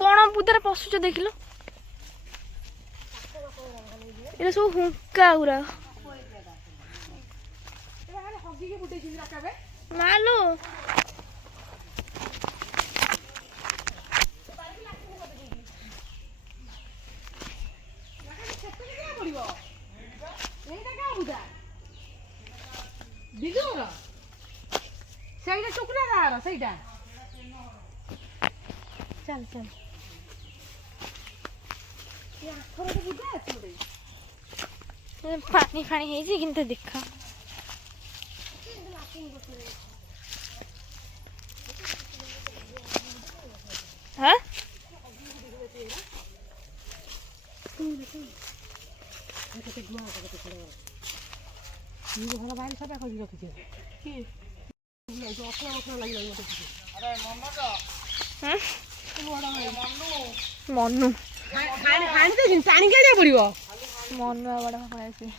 ବଣ ବୁଦାରେ ପଶୁଛ ଦେଖିଲ ଏଟା ସବୁ ହୁଙ୍କା ଗୁରା ମାଲୋ ସେଇଟା ଚୁକୁଲା ଗାଁର ସେଇଟା ଚାଲ ଚାଲ ପାଣି ଫାଣି ହେଇଛି କିନ୍ତୁ ଦେଖ ହଁ ଭଲ ବାହାରି ସଫା କରି ରଖିଛି ମନୁ ହାଣି ଦେଇଛି ଟାଣିକି ଆଣିବାକୁ ପଡିବ ମନୁ ବଡ଼ ପଳେଇ ଆସିବେ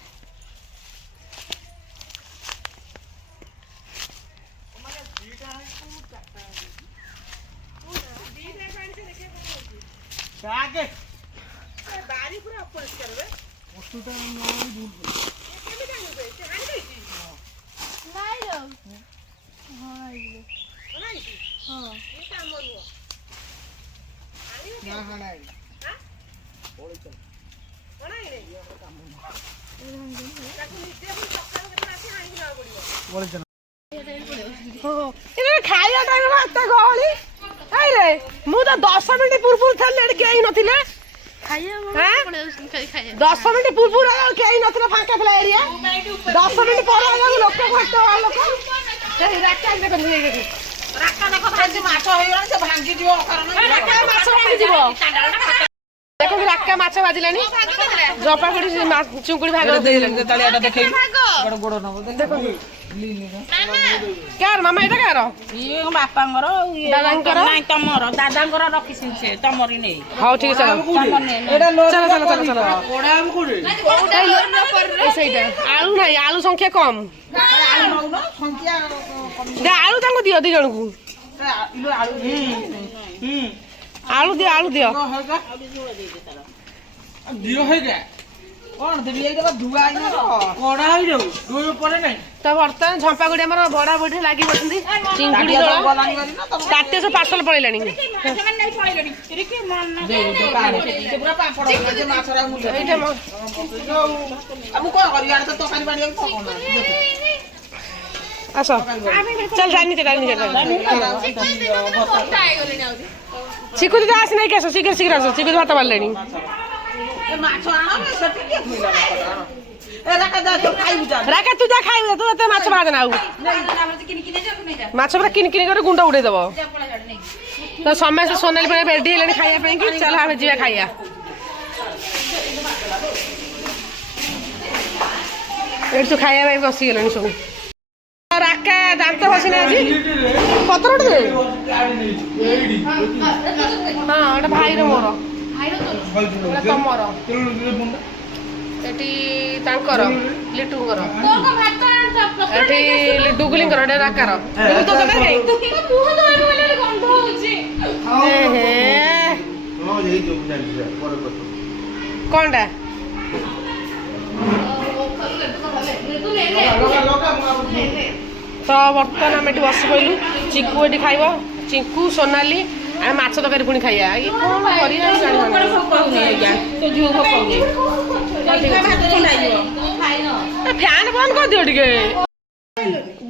ବାରି ପୁରା ଅପରିଷ୍କାର ଖାଇବା ଟାଇମ ଏତେ ଗହଳି ମୁଁ ତ 10 ମିନିଟ୍ ପୂର୍ବରୁ ଥିଲି ଏଠି କେହି ନଥିଲେ 10 ମିନିଟ୍ ପୂର୍ବରୁ କେହି ନଥିଲେ ଫାଙ୍କା ଥିଲା ଏରିଆ 10 ମିନିଟ୍ ପରେ ଲୋକ ଦେଖନ୍ତୁ ରାକା ମାଛ ବାଜିଲାଣି ଜପା କରି ଚୁଙ୍ଗୁଡି ଭାଗ କାର ମାମା ଏଇଟା କାର ବାପାଙ୍କର ଦାଦାଙ୍କର ନାଇଁ ତମର ଦାଦାଙ୍କର ରଖିଛନ୍ତି ସେ ତମରି ନେଇ ହଉ ଠିକ ଚାଲ ସେଇଟା ଆଳୁ ନାହିଁ ଆଳୁ ସଂଖ୍ୟା କମ ଆଳୁ ତାଙ୍କୁ ଦିଅ 2 ଜଣଙ୍କୁ ଆଳୁ ଦିଅ ତ ବର୍ତ୍ତମାନ ଝମ୍ପାଗୁଡି ଆମର ବଡା ବଢି ଲାଗି ବସନ୍ତି ଚିଙ୍ଗୁଡି ତାଟେ ସବୁ ପାର୍ସଲ ପଳେଇଲାଣି ଆସ ଚାଲ ରାନି ଚିକୁଦି ତ ଆସି ନାଇଁ ଆସ ଶୀଘ୍ର ଆସ ଚିକୁଦି ଭାତ ବାଢିଲେଣି ରାକା ତୁ ଯା ଖାଇବୁ ତୁ ଏତେ ମାଛ ଭାଜ ନା ଆଉ ମାଛ ପୁରା କିଣି କରି ଗୁଣ୍ଡ ଉଡେଇ ଦବ ତ ସମସ୍ତେ ସୋନାଲି ପାଇଁ ରେଡି ହେଲେଣି ଖାଇବା ପାଇଁ କି ଚାଲ ଆମେ ଯିବା ଖାଇବା ଏଠି ସବୁ ଖାଇବା ପାଇଁ ବସିଗଲେଣି ସବୁ ରାକା ଦାନ୍ତ ବସିନି ଆଜି ପତ୍ର ଗୋଟେ ହଁ ଏଟା ଭାଇର ମୋର ତମର ଏଠି ତାଙ୍କର ଲିଟୁଙ୍କର ଏଠି ଡୁଗୁଲିଙ୍କର ଏଠି ରାକାର କଣଟା ତ ବର୍ତ୍ତମାନ ଆମେ ଏଠି ବସି ପଇଲୁ ଚିକୁ ଏଠି ଖାଇବ ଚିଙ୍କୁ ସୋନାଲି ଆମେ ମାଛ ତରକାରୀ ପୁଣି ଖାଇବା ଇଏ କଣ କରିବା ଫ୍ୟାନ୍ ବନ୍ଦ କରିଦିଅ ଟିକେ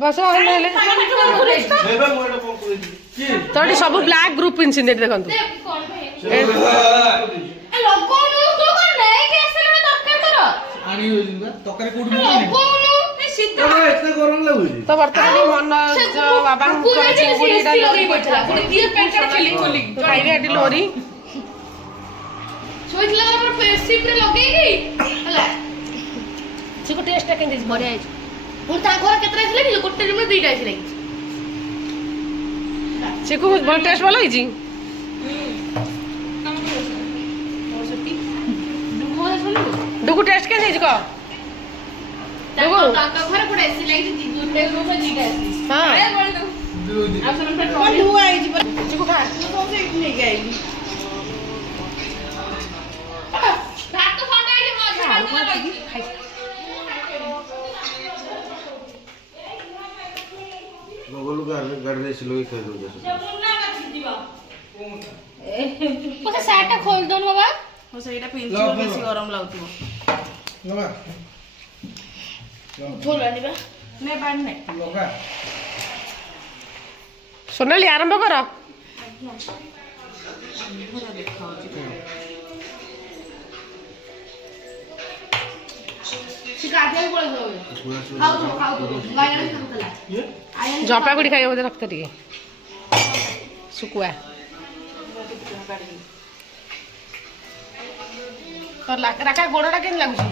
ବସ ହେଲେ ତ ଏଠି ସବୁ ବ୍ଲାକ୍ ଗ୍ରୁପ୍ ପିନ୍ଧିଛନ୍ତି ଏଠି ଦେଖନ୍ତୁ ତ ବର୍ତ୍ତମାନ ମନୋଜ ବାବାଙ୍କର ଚିଙ୍ଗୁଡିଟା ଖାଇବେ ଏଠି ଲୋରି ଟେଷ୍ଟ କେମିତି ବଢିଆ ହେଇଛି ମୁଁ ତାଙ୍କ ଘର କେତେଟା ଆସିଲା କି ଗୋଟେ ରୁମରେ 2ଟା ଆସିଲା କି ଚିକୁ ଭଲ ଟେଷ୍ଟ ଭଲ ହେଇଛି ଡୁଗୁ ଟେଷ୍ଟ କେମିତି ହେଇଛି କହ ତାଙ୍କ ଘର ଗୋଟେ ଏସି ଲାଗିଛି ଗୋଟେ ରୁମରେ 2ଟା ଆସିଛି ହଁ ଆଉ ସେମାନେ ଚିକୁ ଖା ନେଇକି ଆଇଲି କାଢି ଦେଇଛି ଲୋଇ ଖାଇ ଦଉଛ ସେ ସାର୍ଟଟା ଖୋଲି ଦଉନ ବାବା। ସେଇଟା ପିନ୍ଧିବ ବେଶୀ ଗରମ ଲାଗୁଥିବ। ଉଠୋଲାନି ବା। ନେ ପାଣି ନେ। ସୋନାଲି ଆରମ୍ଭ କର। ଜପା ଗୁଡି ଖାଇବ ବୋଧେ ରକ୍ତ ଟିକେ ଶୁଖୁଆ ତୋର ରାକା ଗୋଡଟା କେମିତି ଲାଗୁଛି?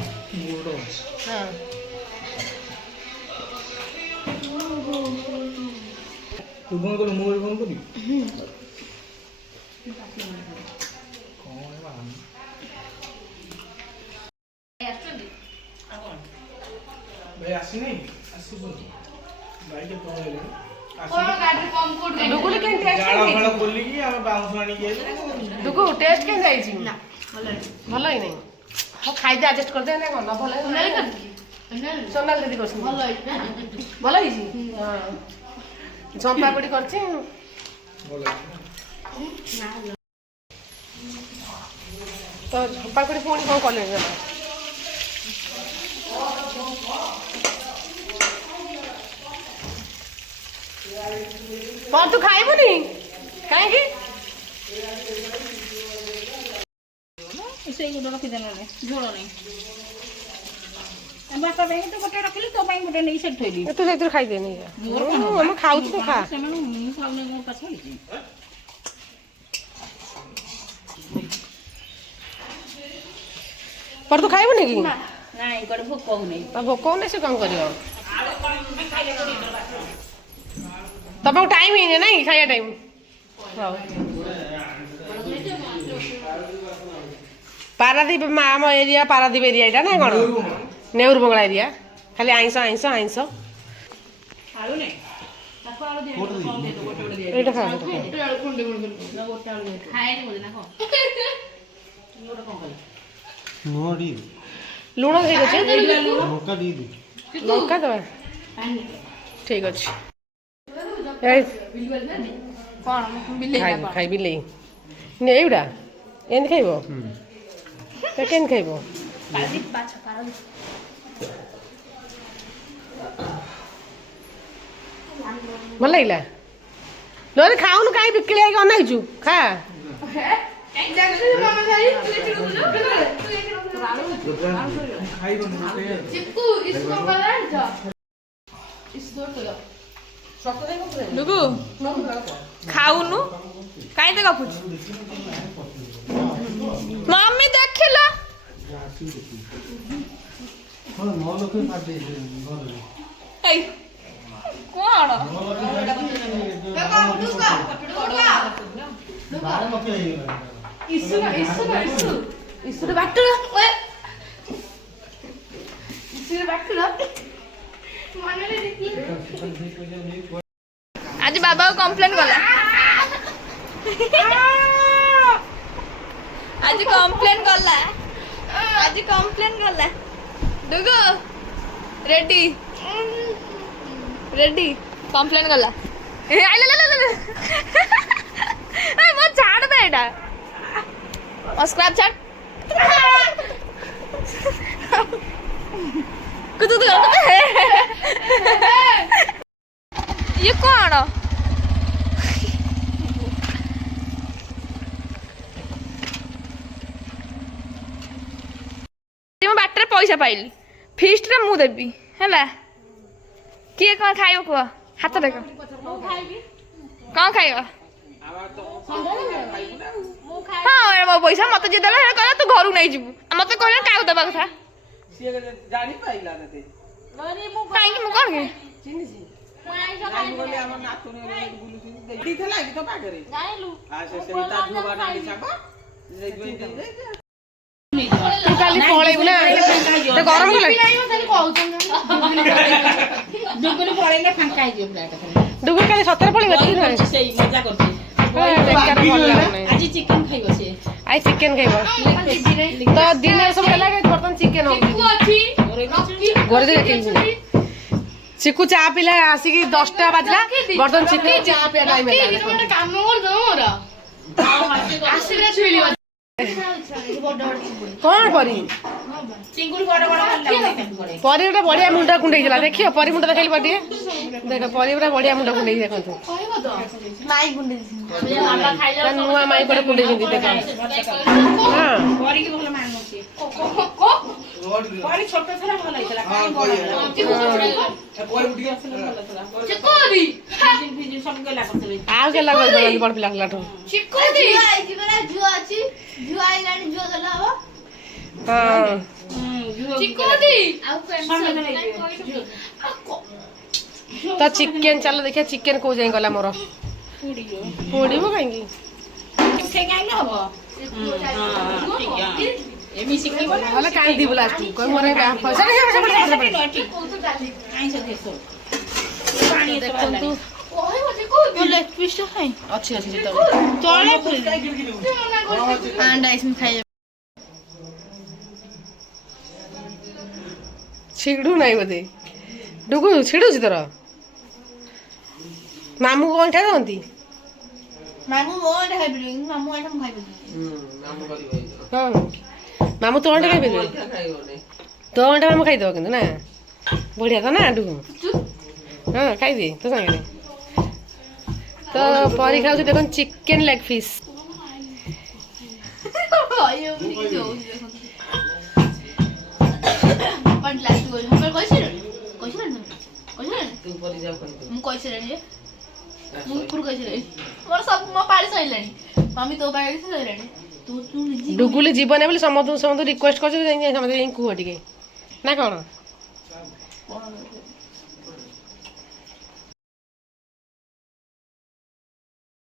ହଁ ତୁ କଣ କଲୁ ମୁଁ କଣ କରିବି ଭାଇ ଆସିନି ଆସିବନି ଭାଇ କେତେ ଡୁଗୁଲି କେମିତି ଜାଳ ଆସିଛି? ଫାଳ ଖୋଲିକି ଆମେ ବାଉଁଶ ଆଣିକି ଆଇଲୁ ଡୁଗୁ ଟେଷ୍ଟ କେମିତି ହେଇଛି? ଭଲ ହେଇନି। ହଁ ଖାଇଦେ ଆଡଜଷ୍ଟ କରିଦେ ନା କଣ ଭଲ ସୋନାଲି ଦିଦି କରୁଛନ୍ତି ଭଲ ହେଇଛି। ହଁ ଝମ୍ପା ପିଡ଼ି କରିଛି। ଭଲ ତ ଝମ୍ପା ପିଡ଼ି ପୁଣି କ'ଣ କଲେ? କ'ଣ ତୁ ଖାଇବୁନି କାହିଁକି? ସେଇ ଗୋଟେ ରଖିଦେଲେ ଝୋଳ ନାହିଁ। ବାପା ପାଇଁ ତ ଗୋଟେ ରଖିଲି, ତୋ ପାଇଁ ଗୋଟେ ନେଇ ସେଠି ଥୋଇଲି। ତୁ ସେଇଥିରୁ ଖାଇଦେନି ଆମେ ଖାଉଛୁ ତୁ ଖା। ସେମାନେ ମୁଁ ଖାଉନି ମୋ ପାଖରେ ହେଇଛି। ପରେ ତୁ ଖାଇବୁନି କି? ନାଇଁ ଗୋଟେ ଭୋକ ହଉନି। ଭୋକ ହଉନି ସେ କ'ଣ କରିବ? ତମକୁ ଟାଇମ୍ ହେଇନି ନାଇଁ ଖାଇବା ଟାଇମ୍? ହଉ ପାରାଦୀପ ଆମ ଏରିଆ ପାରାଦୀପ ଏରିଆ ଏଇଟା ନା କ'ଣ? ନେଉରୁ ବଙ୍ଗଳା ଏରିଆ ଖାଲି ଆଇଁଷ ଆଇଁଷ ଆଇଁଷ। ଏଇଟା ଖା ଲୁଣ ଦେଇଦେଉଛି ଲଙ୍କା ଦେବା ଠିକ୍ ଅଛି। ଖାଇବି ଲେ ଏଇଗୁଡ଼ା ଏମିତି ଖାଇବ କେମିତି ଖାଇବ? ଭଲ ଲାଗିଲା? ନହେଲେ ଖାଉନୁ କାହିଁ ବିକିଳି ହେଇକି ଅନେଇଛୁ ଖା। ଡୁଗୁ ଖାଉନୁ କାଇଁ ତ ଗପୁଛୁ? ମମି ଦେଖିଲ ଏଇ କଣ ଇସୁର ବାଟୁଳ ଆଜି ବାବା କମ୍ପ୍ଲେନ୍ କଲା। ଆଜି କମ୍ପ୍ଲେନ୍ କଲା। ଡୁଗୁ ରେଡି କମ୍ପ୍ଲେନ୍ କଲା। ମୋ ଛାଡ଼ ତ ଏଇଟା ମୋ ସ୍କ୍ରାପ୍ ଛାଡ଼। ଇଏ କ'ଣ? ମୁଁ ବାଟରେ ପଇସା ପାଇଲି ଫିଷ୍ଟରେ ମୁଁ ଦେବି ହେଲା। କିଏ କ'ଣ ଖାଇବ କୁହ? ହାତ ଦେଖ କ'ଣ ଖାଇବ? ହଁ ମୋ ପଇସା ମତେ ଯିଏ ଦେଲା କହିଲା ତୁ ଘରକୁ ନେଇଯିବୁ। ମତେ କହିଲା କାହାକୁ ଦେବା କଥା? କାହିଁକି ମୁଁ କ'ଣ କି କାଲି ପଳେଇବୁ ନା ଗରମ ଡୁଗୁର କାଲି ସତରେ ପଳେଇବ? ଆଜି ଚିକେନ ଖାଇବ ସେ। ଆଇ ଚିକେନ ଖାଇବ ତ ଦିନରେ ସବୁ ହେଲା ବର୍ତ୍ତମାନ ଚିକେନ ହଉଛି ଘରେ ଚିକୁ ଚା ପିଲା ଆସିକି 10ଟା ବାଜିଲା ବର୍ତ୍ତମାନ ଚିକୁ ଚା ପିଆ ଟାଇମ୍ ହେଲା କାମ କରିଦବ ମୋର ଆସିଲେ ଛୁଇଲି କଣ ପରି ଚିଙ୍ଗୁଡ଼ି ବଡ଼ ବଡ଼ ଭଲ ଲାଗୁଛି ପରି ଗୋଟେ ବଢିଆ ମୁଣ୍ଡ କୁଣ୍ଡେଇଥିଲା ଦେଖିବ ପରି ମୁଣ୍ଡ ଦେଖେଇଲି ଟିକେ ଦେଖ ପରି ପୁରା ବଢିଆ ମୁଣ୍ଡ କୁଣ୍ଡେଇ ଦେଖନ୍ତୁ ତା ନୂଆ ମାଇ ଗୋଟେ କୁଣ୍ଡେଇଛନ୍ତି ଦେଖ ହଁ କରିକି ଭଲ ମାନୁଛି କରି ଛୋଟ ଥିଲା ଭଲ ହେଇଥିଲା କାଇଁ ବଡ଼ ହେଲା ଫିଜିଲ୍ ସବୁ ଗଲା କରିଥିଲେ ଆଉ କେଲା କରିଦେଲା ବଡ ପିଲା ହେଲାଠୁ ହଁ ତ ଚିକେନ ଚାଲ ଦେଖିଆ ଚିକେନ କୋଉ ଯାଇ ଗଲା ମୋର ପୋଡିବ କାହିଁକି ଉଠେଇକି ଆଇଲେ ହବ ଏମିତି ଶିଖିବ ନା ହେଲେ କାନ୍ଦିବୁ ଲାଷ୍ଟ ମୋର ଆଇଁଷ ଦେଶ ପାଣି ଦେଖନ୍ତୁ ଅଛି ଅଛି ଛିଡୁ ନାହିଁ ବୋଧେ ଡୁଗୁ ଛିଡୁଛି ତୋର ମାମୁଁ କଣ ଖାଇନ୍ତି ହଁ ମାମୁଁ ତୋ ଅଣ୍ଡା ଖାଇପାରିବେ ତୋ ଅଣ୍ଡା ମାମୁଁ ଖାଇଦେବ କିନ୍ତୁ ନା ବଢିଆ ତ ନା ଡୁଗୁ ହଁ ଖାଇଦିଏ ତୋ ସାଙ୍ଗରେ ତ ପରି ଖାଉଛି ଦେଖନ୍ତୁ ଚିକେନ ଲେగ్ ପିସ୍ ଡୁଗୁଲି ଯିବନି ବୋଲି ସମସ୍ତଙ୍କୁ ରିକ୍ୱେଷ୍ଟ କରୁଛୁ ଯାଇକି ସମସ୍ତେ କୁହ ଟିକେ ନା କଣ